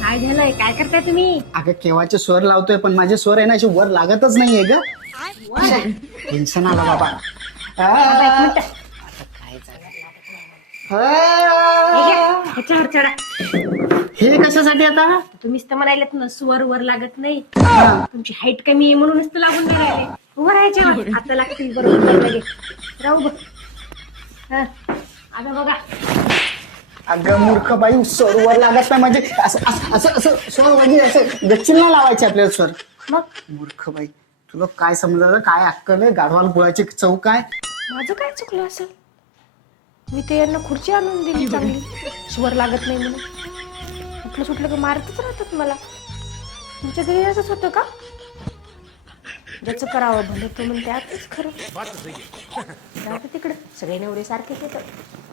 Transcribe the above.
काय झालंय? काय करताय तुम्ही? अगं केव्हाचे स्वर लावतोय पण माझे स्वर आहे ना असे वर लागतच नाहीये ग. टेन्शन आला बाबा. बाबा, एक मिनिट. ह्याच्यावर चढा. हे कशासाठी आता? तुम्हीच तर म्हणायलात ना स्वर वर लागत नाही. तुमची हाईट कमी आहे म्हणूनच तर लागून नाही राहिले. उभं राहायच्यावर आता लागतील बरोबर लगे. राहू बघ. आता बघा. अगं मूर्ख बाई स्वर वर लागत नाही म्हणजे असं असं असं असं स्वर म्हणजे असं गच्चीला नाही लावायचे आपल्याला स्वर. मग मूर्ख बाई तुला काय समजलं? काय अक्कल आहे? गाढवाला गुळाची चव काय? माझं काय चुकलं असेल? मी ते यांना खुर्ची आणून दिली चांगली, स्वर लागत नाही म्हणून. कुठलं सुटलं की मारतच राहतात मला. तुमच्या घरी असंच होतं का? ज्याचं करावं भलं तो म्हणते आताच खरं. जाऊ दे तिकडं, सगळे नवरे सारखेच येतात.